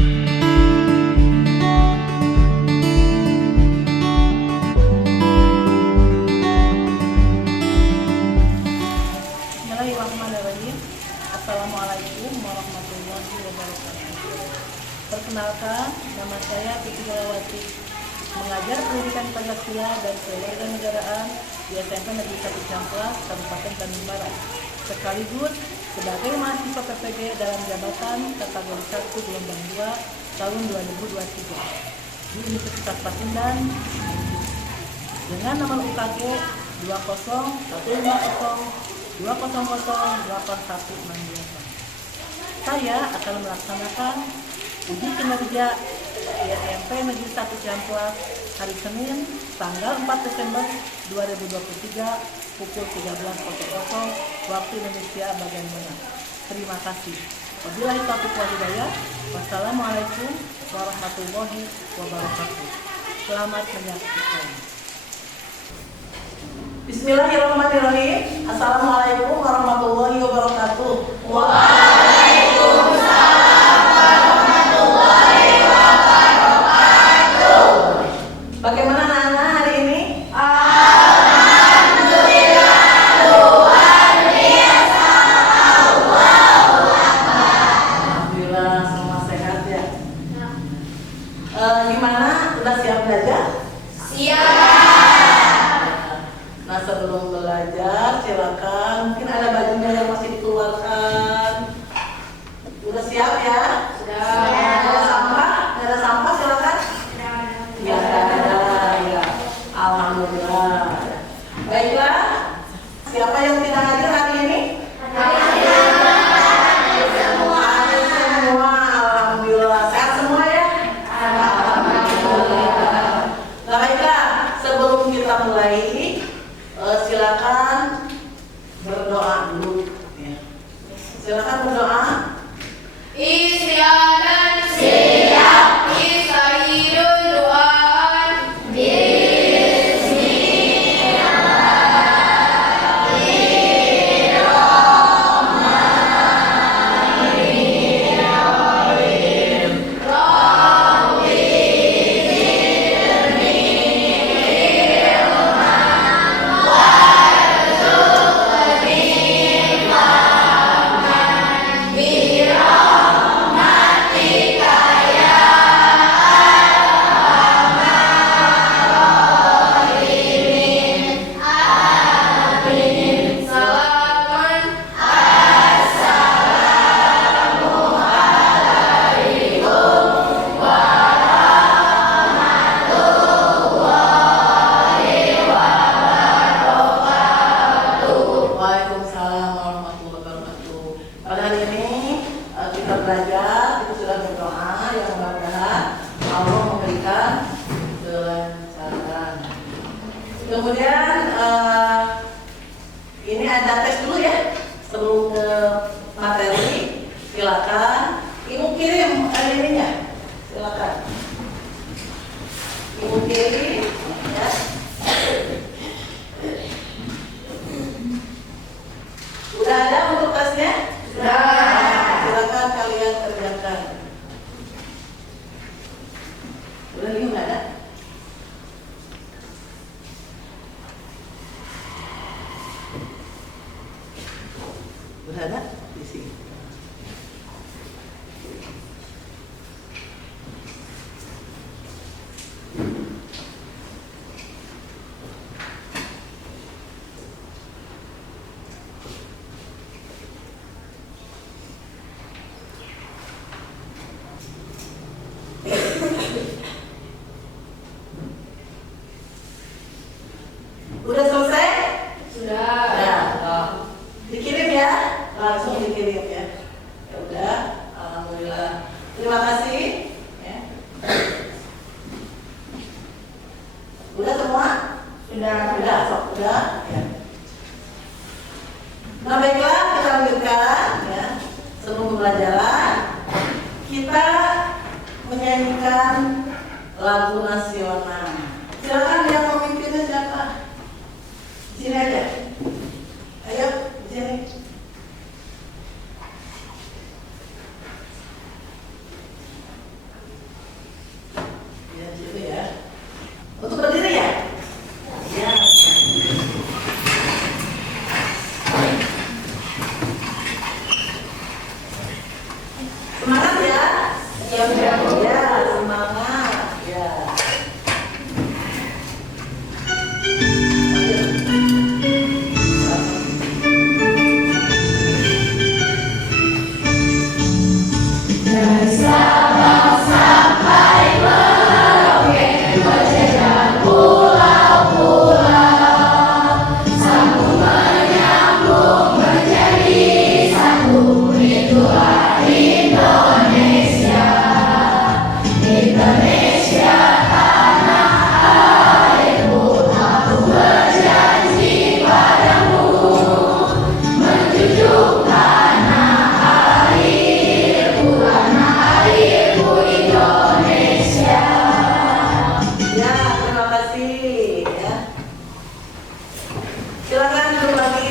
Bismillahirrahmanirrahim. Assalamualaikum warahmatullahi wabarakatuh. Perkenalkan, nama saya Tuti Galawati, mengajar pendidikan Pancasila dan kewarganegaraan di SMP Negeri 1 Ciamplas, Kabupaten Bandung Barat, sekaligus sebagai mahasiswa PPG dalam jabatan kategori 1 gelombang 2 tahun 2023 di Universitas Pasundan dengan nomor UKG 20150200816. Saya akan melaksanakan uji kinerja di SMP Negeri 1 Ciamplas hari Senin tanggal 4 Desember 2023 pukul 13.00 waktu Indonesia bagian Barat. Terima kasih. Wabillahi taufiq wal hidayah. Wassalamualaikum warahmatullahi wabarakatuh. Selamat menyaksikan. Bismillahirrahmanirrahim. Assalamualaikum warahmatullahi wabarakatuh. Waalaikumsalam warahmatullahi wabarakatuh. Bagaimana anak-anak hari ini? Alhamdulillah, luar biasa. Allahu Akbar. Alhamdulillah semua sehat ya. Gimana? Udah siap belajar? Siap. Nah, sebelum belajar silakan, mungkin ada bajunya yang masih dikeluarkan. Udah siap ya? Sudah. Ada sampah? Ada sampah silakan. Ya, ada. Ya. Alhamdulillah. Baiklah. Siapa yang tidak hadir hari ini? Hadir semua. Alhamdulillah. Sehat semua ya? Alhamdulillah. Nah, baiklah. Sebelum kita mulai, silakan berdoa dulu. Ya. Silakan berdoa. Isyadan siap. Isairun doaan. Waalaikumsalam warahmatullahi wabarakatuh. Pada hari ini kita belajar, kita sudah berdoa yang mudah-mudahan Allah memberikan kelancaran. Kemudian ini ada tes dulu ya sebelum ke materi. Silakan Ibu kirim ininya. Silakan Ibu kirim ya. Udah ada untuk tesnya? Sudah. Silakan kalian kerjakan. Udah lagi nggak ada? Udah ada? Di sini. Udah selesai? Sudah. Ya. Dikirim ya? Langsung dikirim ya. Ya udah, alhamdulillah. Terima kasih. Ya. Udah semua? Sudah, sok. Udah. Ya. Nah, baiklah, kita lanjutkan ya. Sebelum pembelajaran, kita menyanyikan lagu nasional. Silakan yang memimpinnya siapa? Di sini aja. Ayo, di sini. Semangat ya. Ya, Bu. Ya, semangat. Ya. Ya, terima kasih ya. Silakan duduk lagi.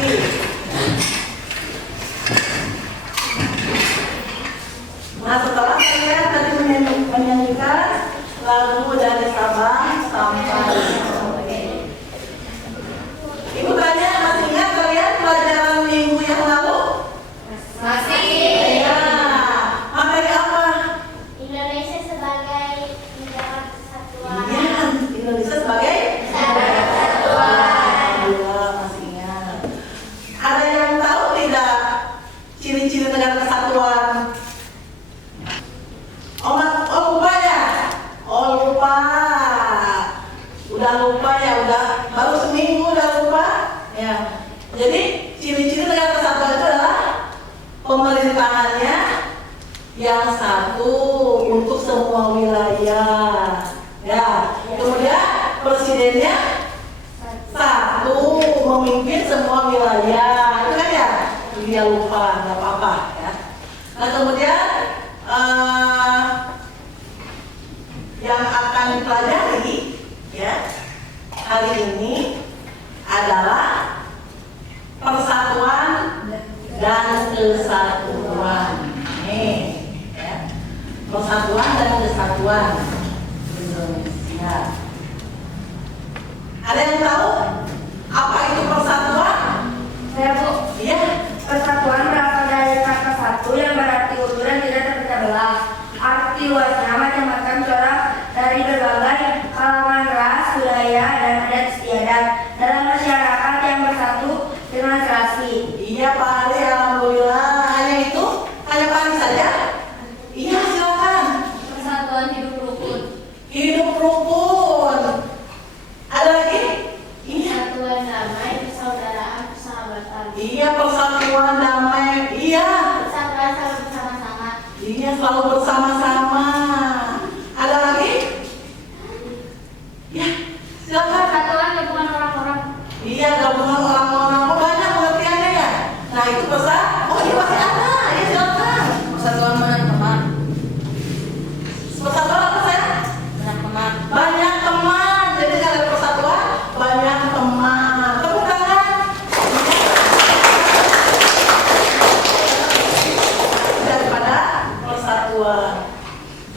Nah, setelah kalian tadi menyanyikan lagu dari Sabang sampai Ibu tanya, masih ingat kalian pelajaran minggu yang lalu? Masih. Ya, materi apa? Indonesia sebagai negara kesatuan. Iya, Indonesia sebagai Negara kesatuan. Iya, masih ingat. Ada yang tahu tidak ciri-ciri negara kesatuan? Oh lupa ya? Oh lupa. Udah lupa ya, udah baru seminggu udah lupa. Ya. Jadi ciri-ciri negara kesatuan itu adalah pemerintahannya yang satu untuk semua wilayah. Ya. Kemudian presidennya satu memimpin semua wilayah. Itu kan ya? Dia lupa, nggak apa-apa ya. Nah kemudian yang akan dipelajari ya hari ini adalah persatuan dan kesatuan. Nih, ya. Persatuan dan kesatuan Indonesia. Ada yang tahu apa itu persatuan? Saya, Bu. Iya. Persatuan berasal dari kata satu yang berarti utuh dan tidak terpecah belah. Arti luasnya macam-macam corak dari berbagai kalangan ras, budaya, dan adat istiadat dalam masyarakat yang bersatu dengan serasi. Iya Pak Ali, alhamdulillah. Hanya itu? Hanya Pak Ali saja? Iya silakan. Persatuan hidup rukun. Hidup rukun. Ada lagi? Iya. Persatuan damai, persaudaraan, persahabatan. Iya persatuan damai. Iya. Persatuan selalu bersama-sama. Iya selalu bersama-sama. Ada lagi? Ya silakan. Persatuan gabungan orang-orang. Iya gabungan orang-orang. Oh, banyak pengertiannya ya. Nah itu pesan. Oh iya masih ada. Ya silakan. Persatuan banyak teman. Persatuan apa saya? Banyak teman. Banyak teman. Jadi kalau ada persatuan banyak teman. Tepuk tangan. Daripada persatuan.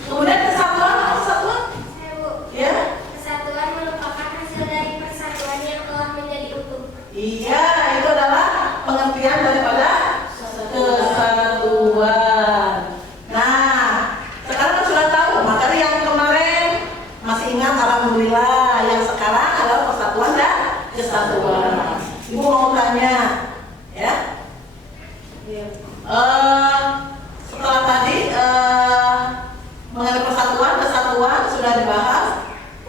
Kemudian kesatuan apa persatuan? Saya, Bu. Ya. Kesatuan merupakan hasil dari persatuan yang telah menjadi utuh. Iya, itu adalah pengertian daripada kesatuan. Nah, sekarang kan sudah tahu materi yang kemarin masih ingat alhamdulillah. Yang sekarang adalah persatuan dan kesatuan. Ibu mau tanya, ya? Setelah tadi mengenai persatuan, kesatuan sudah dibahas.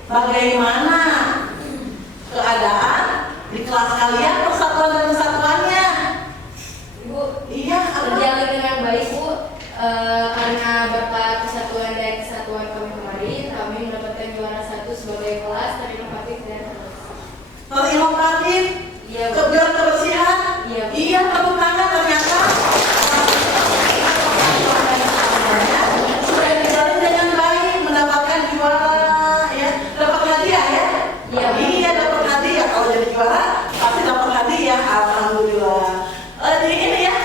Bagaimana keadaan di kelas kalian persatuan dan kesatuannya? Ibu, Iya, apa? berjalan dengan baik, Bu. Karena berkat kesatuan dan kesatuan kami kemarin, kami mendapatkan juara 1 sebagai kelas terinovatif dan Terinovatif, Iya, Bu. kebiar kebersihan. Iya, Bu. Iya, tepuk tangan ternyata. Sudah dijalin dengan baik, mendapatkan juara, ya, dapat hadiah ya. Iya, Bu. Iya, dapat hadiah. Kalau jadi juara pasti dapat hadiah. Alhamdulillah. Di ini ya,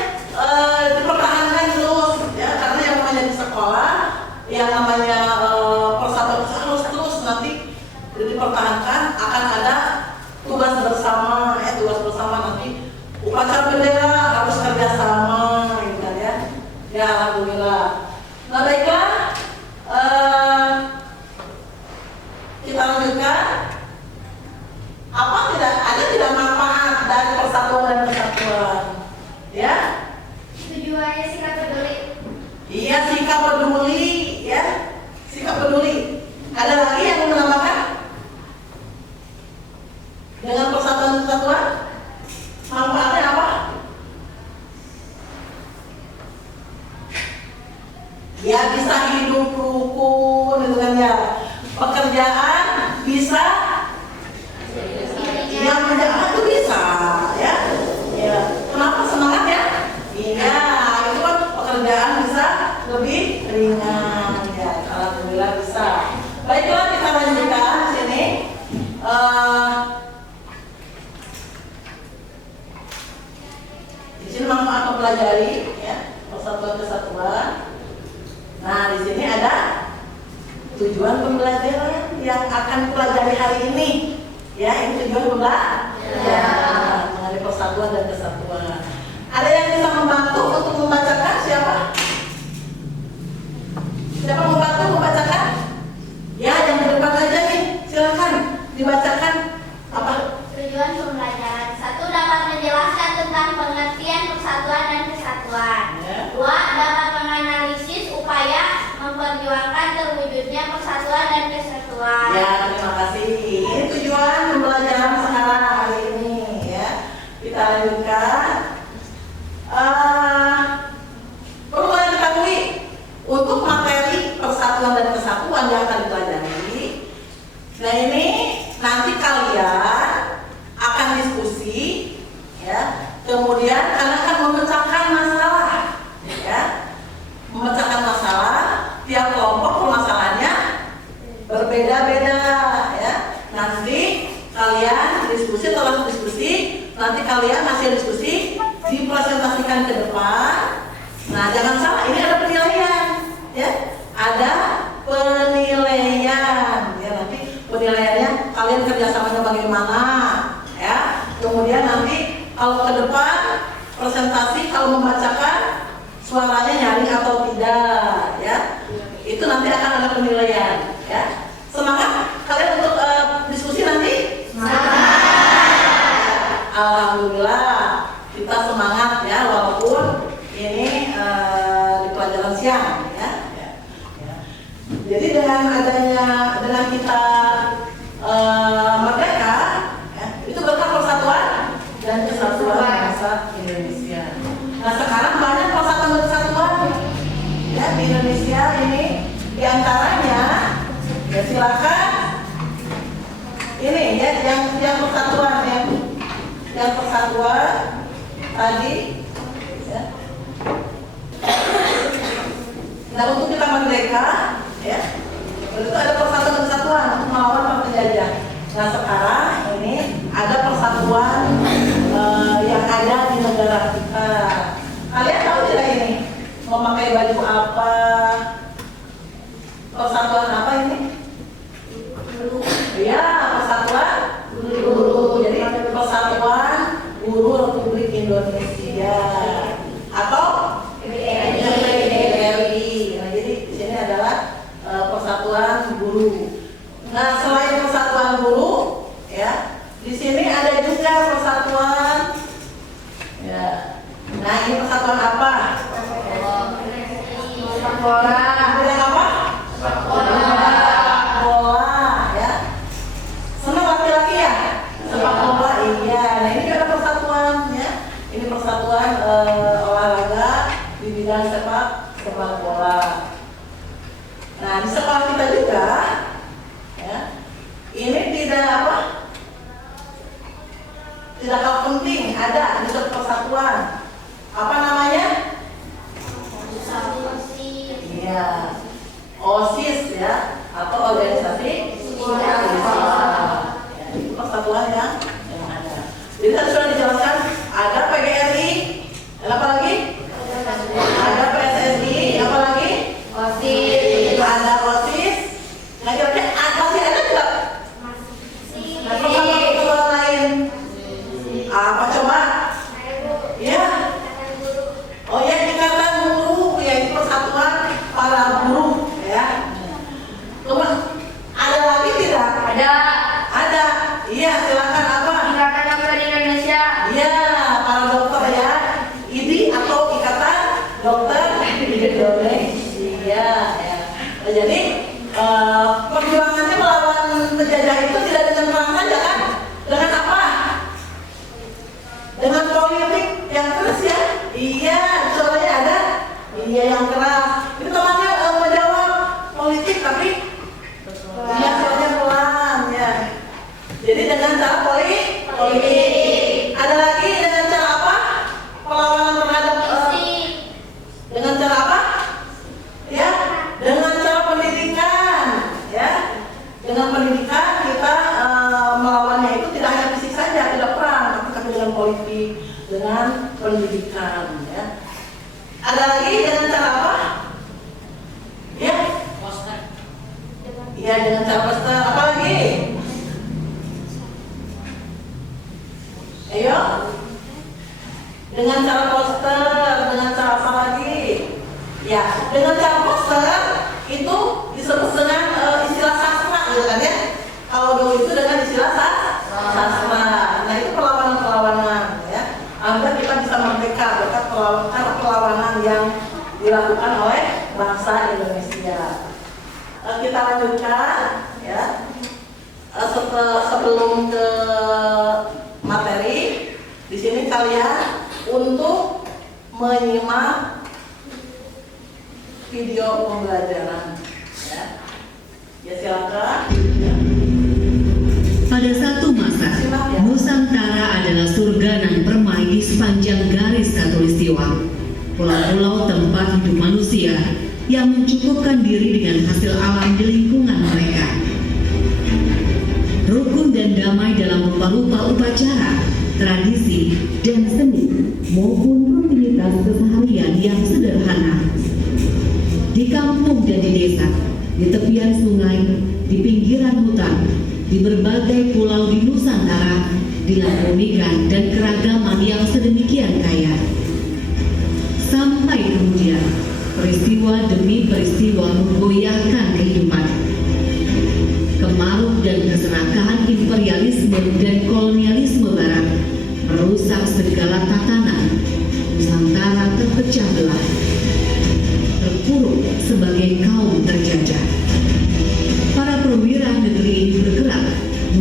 dipertahankan terus ya, karena yang namanya di sekolah, yang namanya persatuan terus nanti dipertahankan akan ada tugas bersama ya, tugas bersama nanti upacara bendera harus kerjasama gitu kan ya. Ya alhamdulillah. peduli, ya, sikap peduli. Ada lagi yang mau menambahkan? Dengan persatuan dan kesatuan, manfaatnya apa? Ya bisa hidup rukun, gitu kan ya. Pekerjaan bisa, yang menjaga itu bisa, ya. Ya, kenapa semangat ya? Iya, itu kan pekerjaan bisa lebih ringan, ya. Alhamdulillah bisa. Baiklah, kita lanjutkan di sini. Di sini manfaat mempelajari, ya, persatuan kesatuan. Nah, di sini ada tujuan pembelajaran yang akan pelajari hari ini. Ya, ini tujuan pembelajaran mengenai persatuan dan kesatuan. Ada yang bisa membantu untuk membacakan? Siapa? Siapa membantu membacakan? Ya, yang di depan aja nih. Silakan dibacakan. Apa? Tujuan pembelajaran 1. Dapat menjelaskan tentang pengertian persatuan dan kesatuan. Ya. 2. Dapat menganalisis upaya memperjuangkan terwujudnya persatuan dan kesatuan. Ya, terima kasih. Ini tujuan pembelajaran sekarang hari ini, ya. Kita lanjutkan. Perlu kalian ketahui untuk materi persatuan dan kesatuan yang akan dipelajari. Nah, ini nanti kalian akan diskusi, ya. Kemudian kalian akan memecahkan masalah, ya. Memecahkan masalah. Tiap kelompok permasalahannya berbeda-beda, ya. Nanti kalian diskusi, setelah diskusi, nanti kalian hasil diskusi dipresentasikan ke depan. Nah, jangan salah, ini ada penilaian, ya. Ada penilaian, ya. Nanti penilaiannya kalian kerjasamanya bagaimana, ya. Kemudian nanti kalau ke depan presentasi, kalau membacakan suaranya nyaring atau tidak, ya. Itu nanti akan ada penilaian, ya. Semangat kalian untuk diskusi nanti? Alhamdulillah kita semangat, ya, walaupun ini di pelajaran siang, ya. Jadi dengan kita merdeka, ya, itu berkat persatuan dan kesatuan bangsa Indonesia. Nah, sekarang banyak persatuan dan kesatuan, ya, di Indonesia ini. Diantaranya, ya, silakan ini, ya, yang persatuan, ya. Yang persatuan tadi, ya. Nah, untuk kita merdeka, ya, itu ada persatuan dan kesatuan untuk melawan para penjajah. Nah, sekarang ini ada persatuan yang ada di negara kita. Kalian tahu tidak ini memakai baju apa? Persatuan apa ini? Ya, persatuan guru. Jadi persatuan guru Republik Indonesia atau PGRI. Nah, jadi di sini adalah persatuan guru. Nah, selain persatuan guru, ya, di sini ada juga persatuan, ya. Nah, ini persatuan apa? Sepak bola. Bilang apa? Bola, ya. Senang laki-laki ya? Sepak bola, iya. Nah, ini juga ada persatuan, ya. Ini persatuan olahraga di bidang sepak bola. Nah, di sekolah kita juga, ya, ini tidak kalah penting, ada di satu persatuan. Apa namanya? Iya, OSIS, ya, atau organisasi ya, itu persatuan yang ada. Jadi tadi sudah dijelaskan, ada PGRI, ada apa lagi? Ada PSSI, apa lagi? OSIS. Ada OSIS. Nah, kira-kira masih ada nggak? Persatuan lain? Apa coba? Ya. Oh ya, ikatan guru, ya, itu persatuan para guru, ya. Ada lagi tidak? Ada. Jadi perjuangannya melawan penjajah itu tidak dengan perang saja kan? Dengan apa? Dengan politik yang keras ya? Iya, soalnya ada. Iya yang keras. Itu temannya menjawab politik tapi iya soalnya pelan ya. Jadi dengan cara politik. Ada lagi dengan cara apa? Perlawanan terhadap dengan cara apa? Ya, dengan cara pendidikan ya. Dengan pendidikan kita melawannya itu tidak hanya fisik saja, tidak perang, tapi dengan politik, dengan pendidikan ya. Ada lagi dengan cara apa? Ya, poster. Iya, dengan cara poster. Apa lagi? Ayo. Dengan cara poster, dengan cara apa lagi? Ya, dengan cara poster itu disebut dengan istilah sastra, gitu kan ya? Kalau dulu itu dengan istilah sastra. Nah itu perlawanan ya. Agar kita bisa merdeka berkat perlawanan yang dilakukan oleh bangsa Indonesia. Kita lanjutkan ya. Sebelum ke materi, di sini kalian untuk menyimak video pembelajaran ya. Ya silakan. Pada satu masa, Nusantara adalah surga nan permai di sepanjang garis khatulistiwa. Pulau-pulau tempat hidup manusia yang mencukupkan diri dengan hasil alam di lingkungan mereka. Rukun dan damai dalam rupa-rupa upacara, tradisi, dan seni maupun rutinitas keseharian yang sederhana. Di kampung dan di desa, di tepian sungai, di pinggiran hutan, di berbagai pulau di Nusantara, dilambungkan dan keragaman yang sedemikian kaya. Sampai kemudian, peristiwa demi peristiwa menggoyahkan kehidupan. Kemaruf dan keserakahan imperialisme dan kolonialisme barat merusak segala tatanan. Nusantara terpecah belah, terpuruk sebagai kaum terjajah. Para perwira negeri ini bergerak,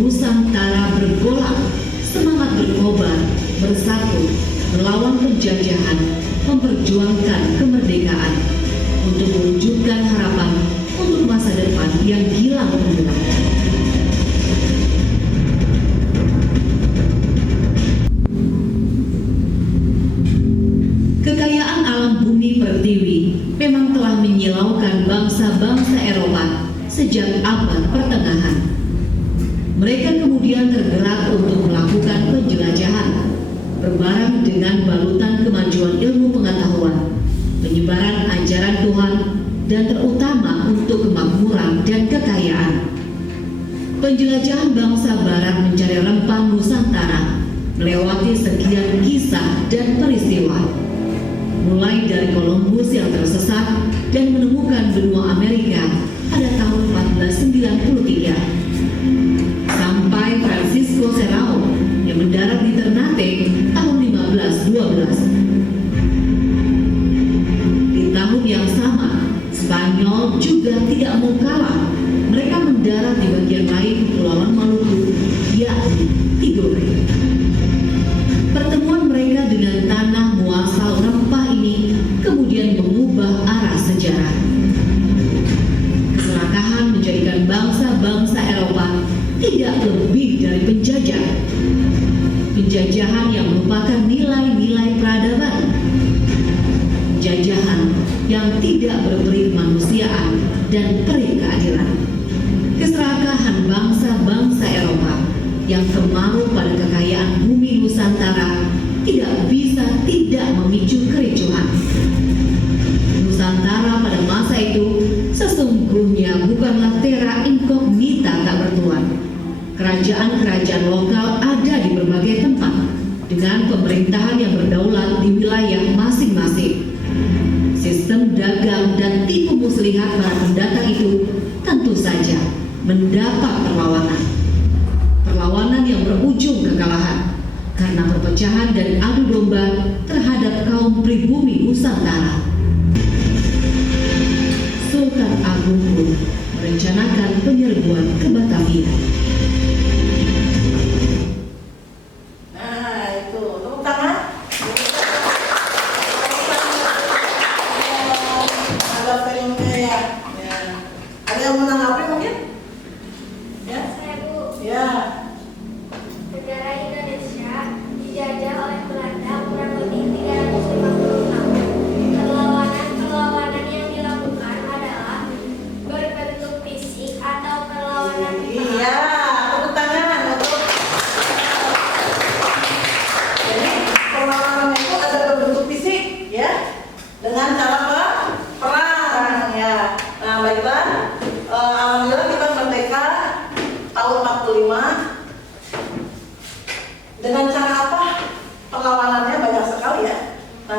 Nusantara bergolak, semangat berkobar, bersatu, melawan penjajahan, memperjuangkan kemerdekaan, untuk mewujudkan harapan untuk masa depan yang gilang gemilang. Kekayaan alam bumi pertiwi memang telah menyilaukan bangsa-bangsa Eropa sejak abad pertengahan. Mereka kemudian tergerak untuk melakukan penjelajahan, berbareng dengan balutan kemajuan ilmu pengetahuan, penyebaran ajaran Tuhan, dan terutama untuk kemakmuran dan kekayaan. Penjelajahan bangsa Barat mencari rempah Nusantara melewati sekian kisah dan peristiwa. Mulai dari Columbus yang tersesat dan menemukan benua Amerika pada tahun 1493, sampai Francisco Serrao yang mendarat di Ternate tahun 1512. Di tahun yang sama, Spanyol juga tidak mau kalah. Mereka mendarat di bagian lain Kepulauan Maluku, yakni Tidore. Pertemuan mereka dengan tanah muasal rempah ini kemudian mengubah arah sejarah. Keserakahan menjadikan bangsa-bangsa Eropa tidak lebih dari penjajah. Penjajahan yang merupakan nilai-nilai peradaban. Penjajahan yang tidak berperi kemanusiaan dan peri keadilan. Keserakahan bangsa-bangsa Eropa yang kemaruf pada kekayaan bumi Nusantara tidak bisa tidak memicu kericuhan. Nusantara pada masa itu sesungguhnya bukanlah terra incognita tak bertuan. Kerajaan-kerajaan lokal ada di berbagai tempat dengan pemerintahan yang berdaulat di wilayah masing-masing. Sistem dagang dan tipu muslihat para pendatang itu tentu saja mendapat perlawanan. Perlawanan yang berujung kekalahan karena perpecahan dan adu domba terhadap kaum pribumi Nusantara. Sultan Agung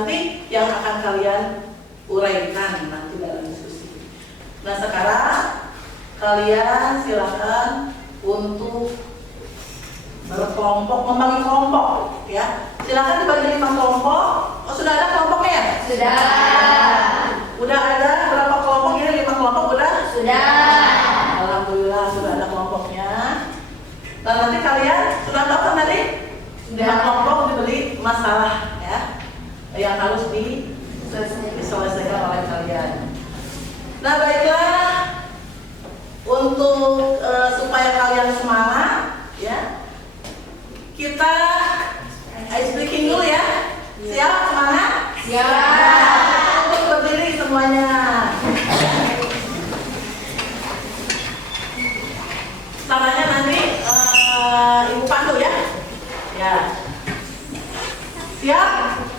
nanti yang akan kalian uraikan nanti dalam diskusi. Nah sekarang kalian silakan untuk berkelompok, membagi kelompok ya. Silakan dibagi 5 kelompok. Oh sudah ada kelompoknya ya? Sudah. Udah ada berapa kelompok ini? 5 kelompok udah? Sudah. Alhamdulillah sudah ada kelompoknya. Dan nanti kalian sudah tahu kan tadi? 5 kelompok diberi masalah ya yang harus diselesaikan oleh kalian. Nah baiklah, untuk supaya kalian semangat ya, kita ice breaking dulu ya. Siap? Semangat? Siap. Untuk berdiri semuanya. Caranya nanti Ibu pandu ya. Ya. Siap?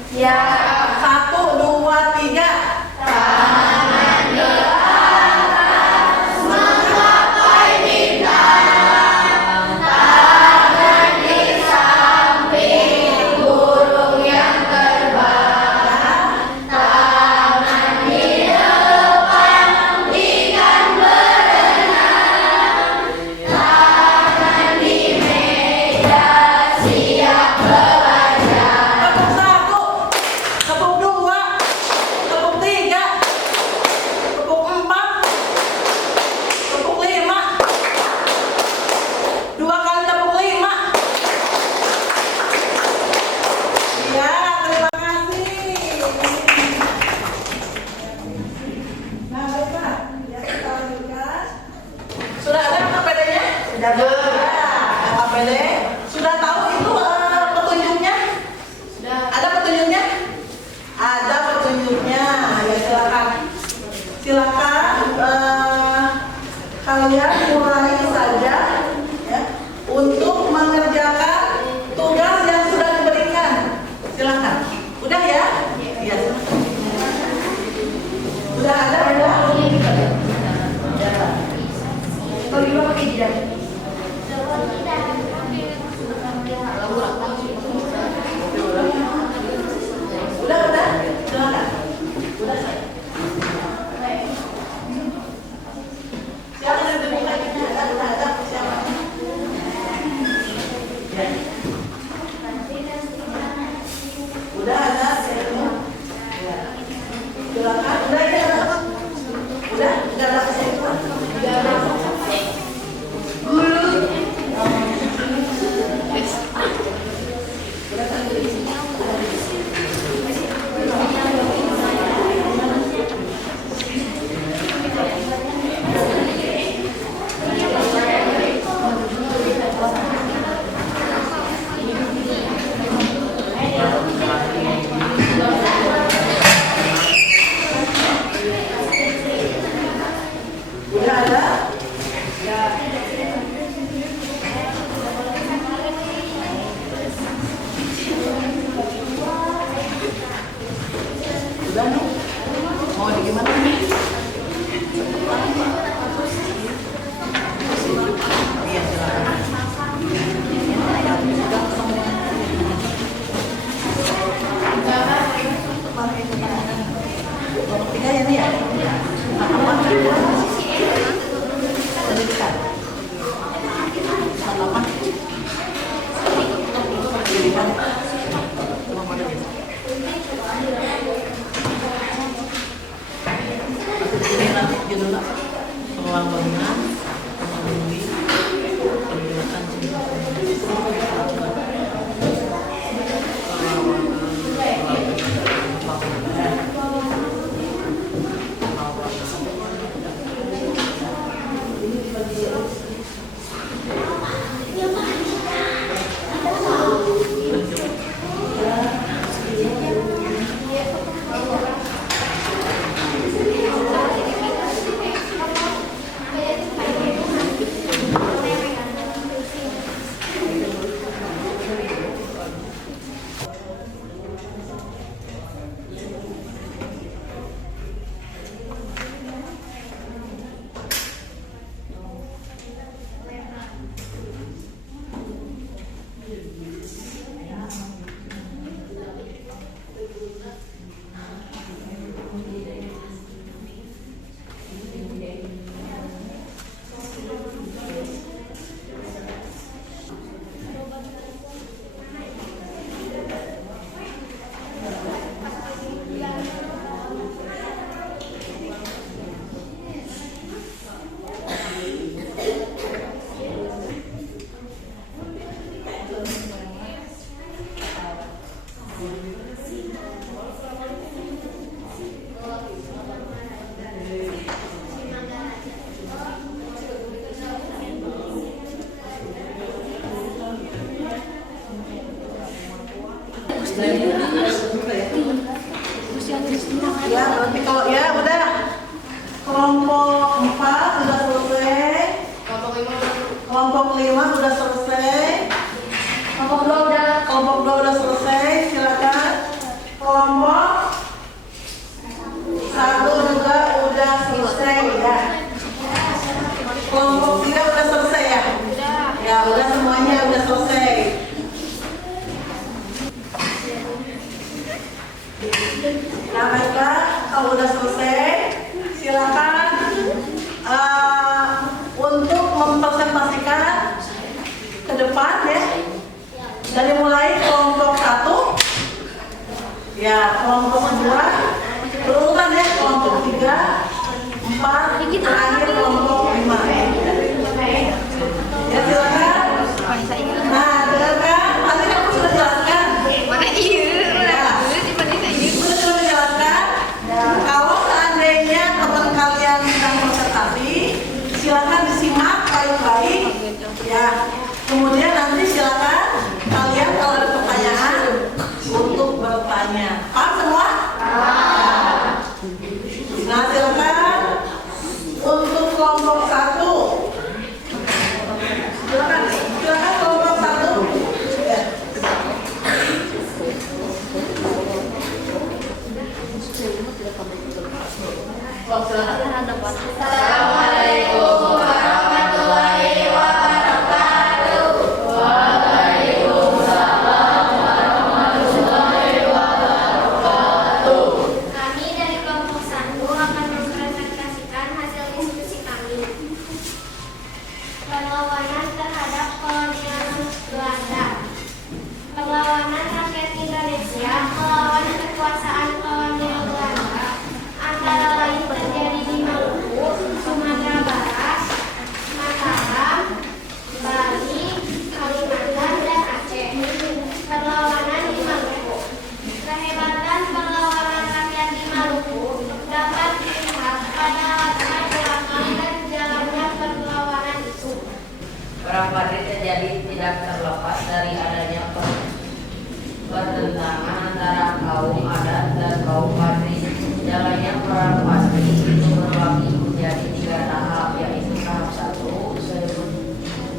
Siap. 1, 2, 3. Tangan di atas, menggapai bintang. Tangan di samping burung yang terbang. Tangan di depan ikan berenang. Tangan di meja siap belajar. Tepuk 1, tepuk 2, tepuk 3, tepuk 4, tepuk 5. 2 kali tepuk 5. Ya, terima kasih. Nah, baiklah. Ya, kita lanjutkan. Sudah ada KPD-nya? Sudah, Bu. Ya, KPD. Sudah tahu itu petunjuknya? Ada petunjuknya? Ada petunjuknya. Ya silakan. Silakan kalian mulai saja ya untuk mengerjakan tugas yang sudah diberikan. Silakan. Udah ya? Iya. Sudah ada? Udah? Ya. Kalau bisa pakai jidat. Udah? Silakan. Udah saya. Siapa yang dibuka ini? Ada siapa? Ya. Udah ada semua. Ya. Silakan. Udah ini ada. Udah ada semua. Udah ada? Udah nih. Mau di gimana nih? Iya silakan. Kelompok 3 ya nih ya? Apa? Pendidikan. Apa? Pendidikan. Judulnya pembangunan, memenuhi pergerakan Ya, berarti kalau ya udah kelompok 4 sudah selesai. Kelompok 5 sudah selesai. Kelompok 2 udah selesai. Silakan. Kelompok 1 juga udah selesai ya. Kelompok 3 udah selesai ya? Ya, udah semuanya udah selesai. Nah, baiklah, kalau udah selesai, silakan untuk mempresentasikan ke depan ya. Dari mulai kelompok 1, ya kelompok 2, berurutan ya, kelompok 3, 4, terakhir kelompok 5. Ya silakan. Nah, dengarkan, tadi kamu sudah jelaskan. Sudah dijelaskan. Kalau seandainya teman kalian sedang presentasi, silakan disimak baik-baik. Ya. Kemudian nanti silakan kalian kalau ada pertanyaan untuk bertanya. Paham semua? Nah, silakan untuk kelompok 1. Silakan kelompok 1. Ya. Assalamualaikum warahmatullahi wabarakatuh. Kami dari kelompok 1 akan mempresentasikan hasil diskusi kami. Perlawanan terhadap kolonialisme Belanda. Perlawanan rakyat Indonesia melawan kekuasaan kolonial Belanda antara lain terjadi di Maluku, Sumatera Barat, Mataram, Bali, Kalimantan, dan Aceh. Perlawanan di Maluku. Kehebatan perlawanan rakyat di Maluku dapat dilihat pada latar belakang dan jalannya perlawanan itu. Perang Padri terjadi tidak terlepas dari adanya pertentangan antara kaum adat dan kaum Padri. Jalannya perang Padri itu berbagi menjadi 3 tahap, yaitu tahap 1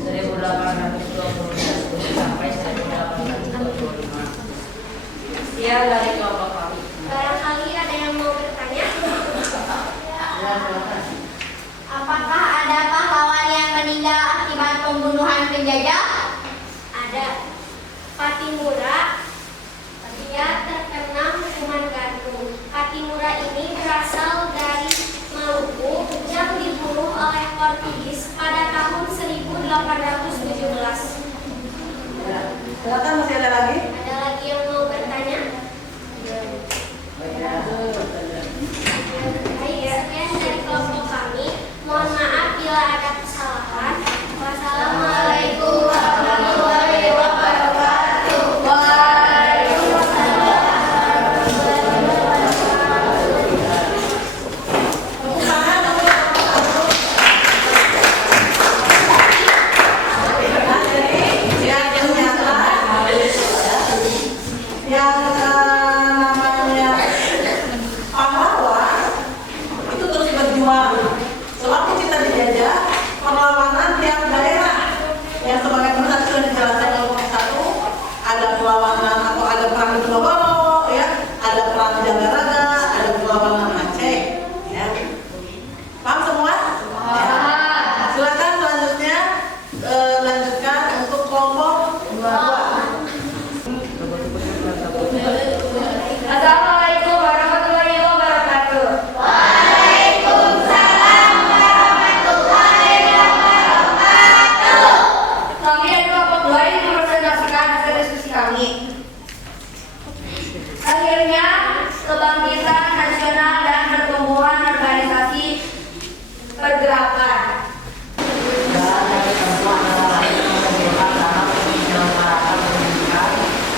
1820 sampai 1825. Sekian dari kelompok kami. Barangkali ada yang mau bertanya? Apakah ada pahlawan yang meninggal akibat pembunuhan penjajah? Ada. Patimura, dia terkena hukuman gantung. Patimura ini berasal dari Maluku yang dibunuh oleh Portugis pada tahun 1817. Silakan, masih ada lagi? Ada lagi yang mau bertanya? Baik, sekian dari kelompok kami. Mohon maaf bila ada kesalahan. Wassalamualaikum warahmatullahi wabarakatuh. Yang namanya pahlawan itu terus berjuang selama kita dijajah, perlawanan tiap daerah yang sebagaimana tadi sudah dijelaskan kelompok 1, ada perlawanan atau ada perang di Ponorogo ya, ada perang di Jagaraga, ada perlawanan Aceh ya. Paham semua? Ya. Silakan selanjutnya lanjutkan untuk kelompok 2. Assalamualaikum warahmatullahi wabarakatuh. Waalaikumsalam warahmatullahi wabarakatuh. Kami dari kelompok 2 ini mempresentasikan hasil diskusi kami. Akhirnya, kebangkitan nasional dan pertumbuhan organisasi pergerakan.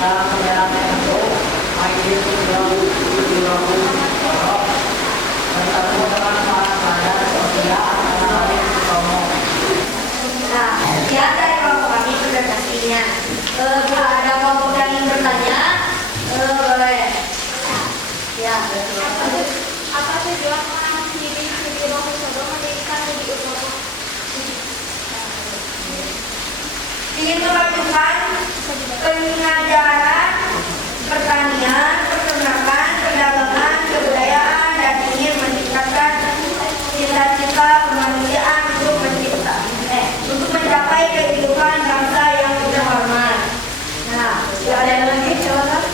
Dalam menjalankan itu, Majelis bertemu dengan para sadar sosial antara lain Tomo. Nah, sekian dari kelompok kami presentasinya. Bila ada kelompok yang ingin bertanya, pengajaran, pertanian, peternakan, perdagangan, kebudayaan, dan ingin meningkatkan cita-cita kemanusiaan untuk mencapai kehidupan bangsa yang terhormat. Nah, Ada yang lagi? Silakan.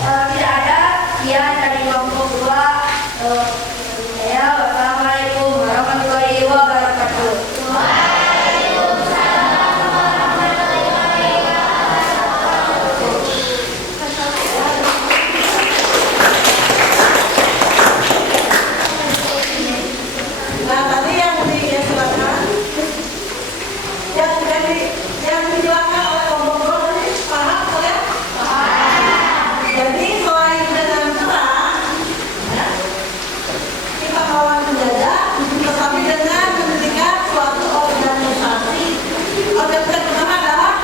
tidak ada, ya dari kelompok 2. Ya, wassalamualaikum warahmatullahi wabarakatuh. Nah, tadi yang silakan. Yang dijelaskan oleh kelompok 2 tadi paham kalian? Jadi selain dengan perang, ya, kita melawan penjajah, tetapi dengan mendirikan suatu organisasi. Organisasi pertama adalah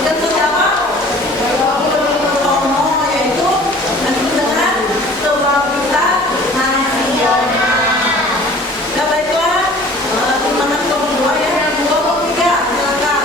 organisasi apa? Tomo, yaitu disebut dengan Kebangkitan Nasional. Ya baiklah, terima kasih kelompok 2 ya. Kelompok 3, silakan.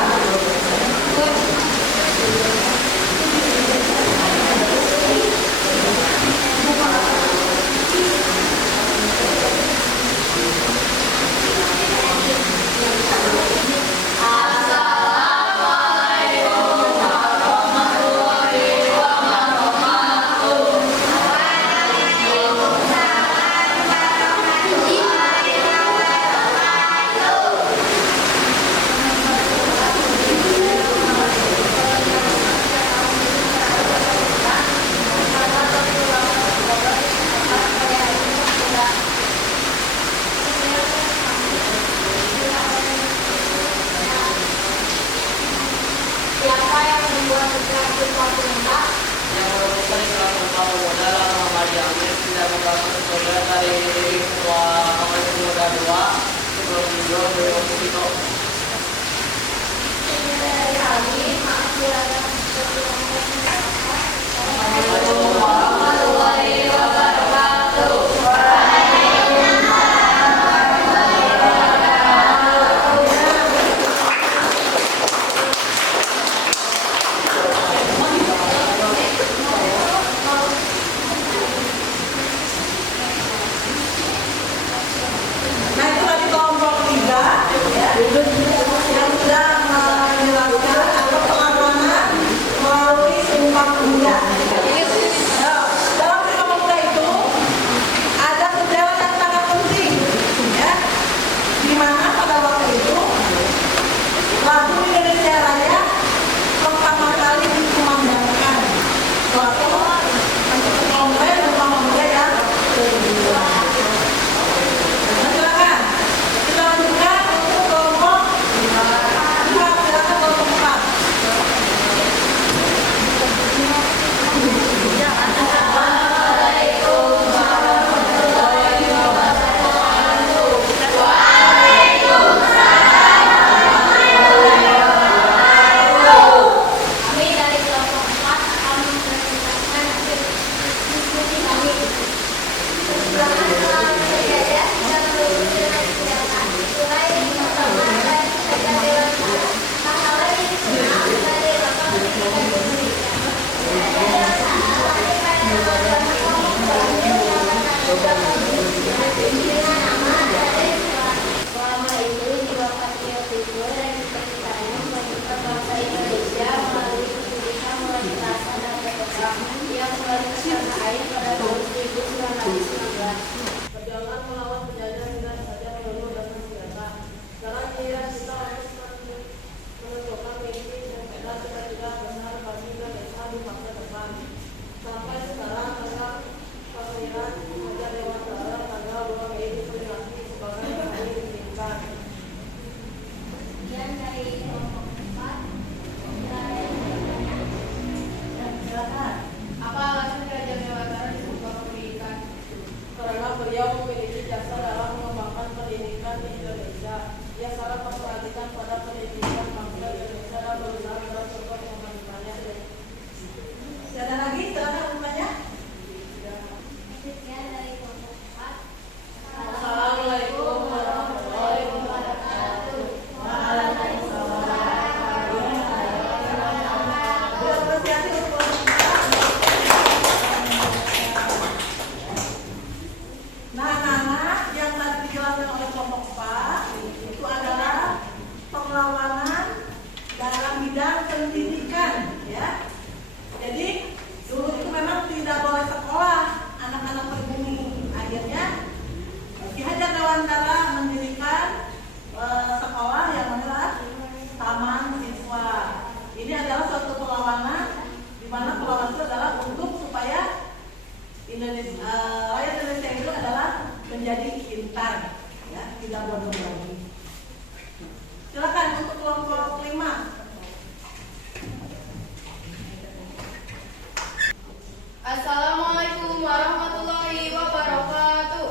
Siapa yang membuat sesuatu pemerintah? Yang merupakan salah satu modal Muhammadiyah tidak menggabung sebagai dari ketua Komisi Muda 2 sebelum beliau itu. Nah, itu tadi kelompok 3 ya, yang sudah menjelaskan atau pengamanan melalui Sumpah Pemuda. Nah, dalam Sumpah Pemuda itu ada sejarah yang sangat penting ya, di mana pada waktu itu lagu Indonesia Raya pertama kali dikumandangkan suatu kongres Sumpah Pemuda yang kedua. Silakan. Kita lanjutkan untuk kelompok pintar, ya, tidak bodoh lagi. Silakan untuk kelompok 5. Assalamualaikum warahmatullahi wabarakatuh.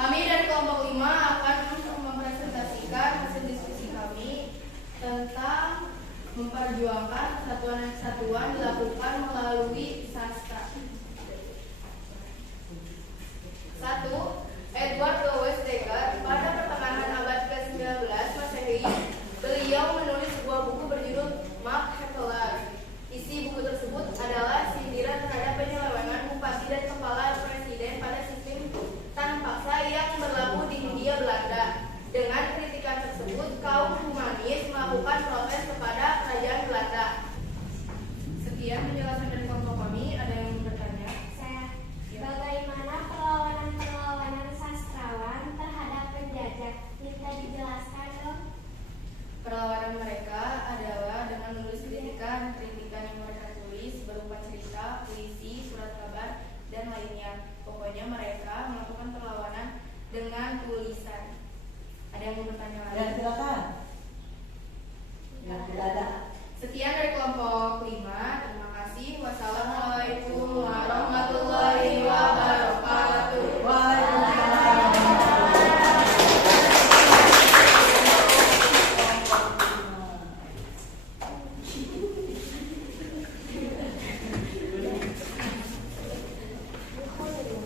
Kami dari kelompok 5 akan mempresentasikan hasil diskusi kami tentang memperjuangkan persatuan dan kesatuan dilakukan melalui sastra. 1. Edward Louis Dekker pada pertengahan abad ke-19 Masehi, beliau menulis sebuah buku berjudul Mark Heckler. Isi buku tersebut adalah sindiran terhadap penyelewengan bupati dan kepala presiden pada sistem tanam paksa yang berlaku di Hindia Belanda. Dengan kritikan tersebut, kaum humanis melakukan protes kepada kerajaan Belanda. Sekian penjelasan dari kelompok kami. Ada yang bertanya? Saya, bagaimana perlawanan sastrawan terhadap penjajah? Bisa dijelaskan dong? Perlawanan mereka adalah dengan menulis kritikan yang mereka tulis berupa cerita, puisi, surat kabar, dan lainnya. Pokoknya mereka melakukan perlawanan dengan tulisan. Ada yang mau bertanya lagi? Ya, silakan. Ya, tidak ada. Sekian dari kelompok 5. Terima kasih. Wassalamualaikum warahmatullahi wabarakatuh.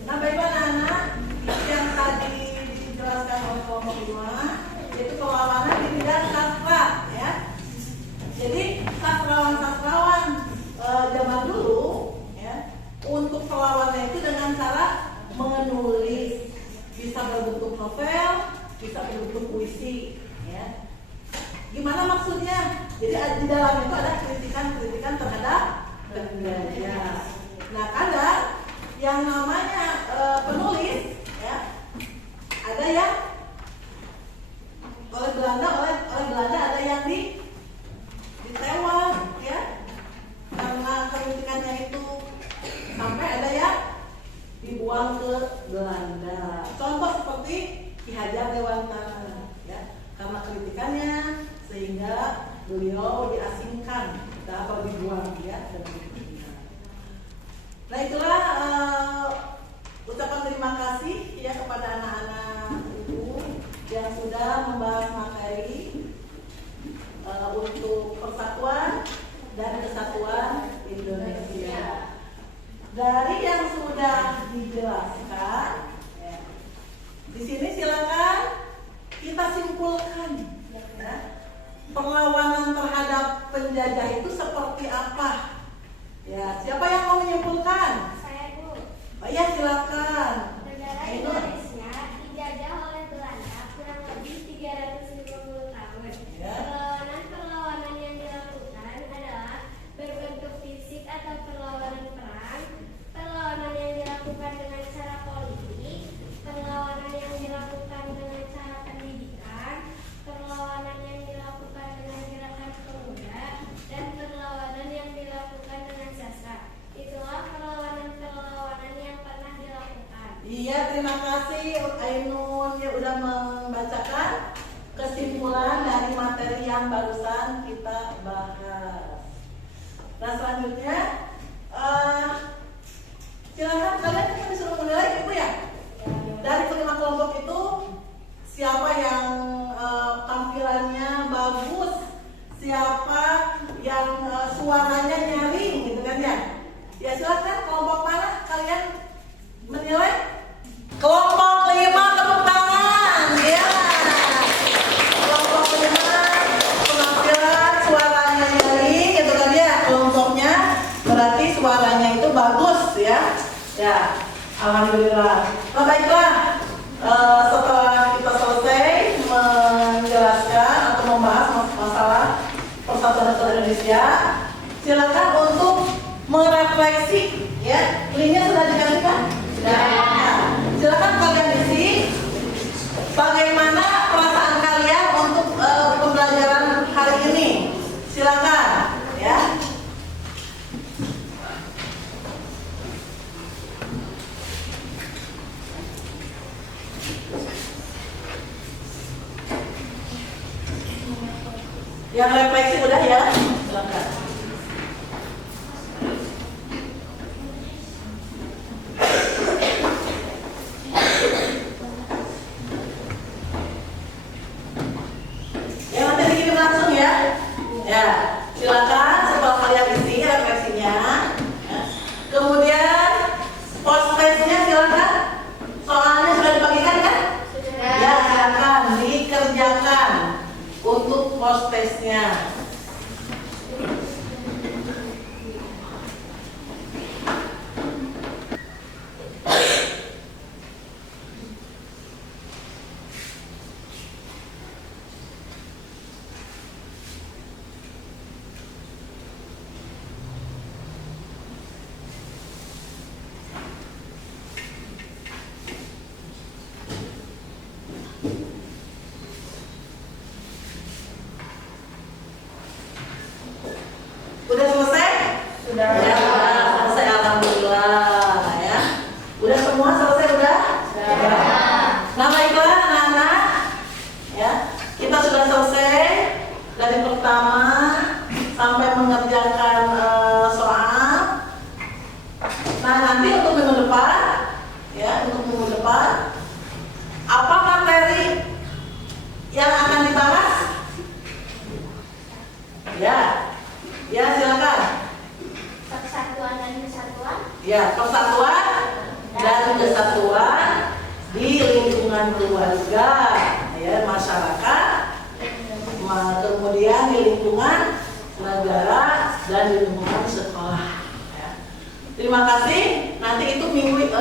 Nah, baiklah anak-anak, yang tadi dijelaskan oleh kelompok 5 yaitu perlawanan di bidang sastra, ya. Jadi sastrawan zaman dulu, ya, untuk perlawanannya itu dengan cara menulis, bisa berbentuk novel, bisa berbentuk puisi, ya. Gimana maksudnya? Jadi di dalam itu ada kritikan terhadap penjajah. Nah, kadang yang namanya penulis, ya, ada yang oleh Belanda ada yang ditewan, ya, karena kritikannya itu, sampai ada yang dibuang ke Belanda. Contoh seperti Ki Hajar Dewantara, ya, karena kritikannya sehingga beliau diasingkan atau dibuang, ya, dan nah, itulah ucapan terima kasih, ya, kepada anak-anak ibu yang sudah membahas materi untuk persatuan dan kesatuan Indonesia. Dari yang sudah dijelaskan, ya, di sini silakan kita simpulkan, ya, perlawanan terhadap penjajah itu seperti apa. Ya, siapa yang mau menyimpulkan? Saya dulu. Oh ya, silakan. Negara Indonesia dijajah oleh Belanda kurang lebih 350 tahun. Ya. Perlawanan yang dilakukan adalah berbentuk fisik atau perlawanan perang, perlawanan yang dilakukan dengan cara politik, perlawanan yang dilakukan dengan cara pendidikan, perlawanan yang dilakukan dengan gerakan pemuda, dan perlawanan yang dilakukan dengan sastra. Itulah perlawanan yang pernah dilakukan. Iya, terima kasih Ainun yang udah membacakan kesimpulan dari materi yang barusan kita bahas. Nah, selanjutnya silakan kalian kan disuruh menilai, Ibu, ya. Dari kelima kelompok itu siapa yang tampilannya bagus, siapa yang suaranya nyaring, gitu kan, ya. Ya, silakan kelompok mana kalian menilai? Kelompok 5, tepuk tangan, ya. Kelompok 5 penampilan suaranya nyaring, gitu kan, ya. Kelompoknya berarti suaranya itu bagus, ya. Ya, alhamdulillah. Nah, baiklah, setelah kita selesai menjelaskan atau membahas masalah persatuan Indonesia, silakan untuk merefleksi, ya. Linknya sudah dikasihkan? Sudah. Nah, silakan kalian isi bagaimana perasaan kalian untuk pembelajaran hari ini. Silakan, ya. Yang refleksi udah ya? Silakan. Ya nanti dikirim langsung ya. Ya, silakan setelah kalian isi refleksinya. Ya. Kemudian post testnya silakan. Soalnya sudah dibagikan kan? Ya, silakan dikerjakan untuk post testnya. Udah selesai? Sudah. Ya, selesai alhamdulillah ya. Udah semua selesai udah? Nah baiklah anak-anak ya, kita sudah selesai dari pertama sampai mengerjakan soal. Nah nanti untuk minggu depan ya, untuk minggu depan apa materi yang akan dibahas? Ya silakan. Persatuan dan kesatuan. Ya, persatuan dan kesatuan di lingkungan keluarga, ya, masyarakat, kemudian di lingkungan negara dan di lingkungan sekolah. Ya. Terima kasih. Nanti itu minggu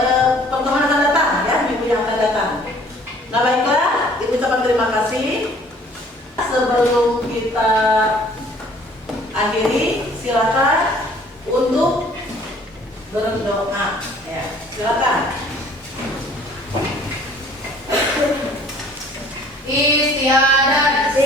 pertemuan akan datang, ya, minggu yang akan datang. Nah baiklah, ibu ucapkan terima kasih. Sebelum kita akhiri, silakan untuk berdoa. Ya, silakan. Istiadat.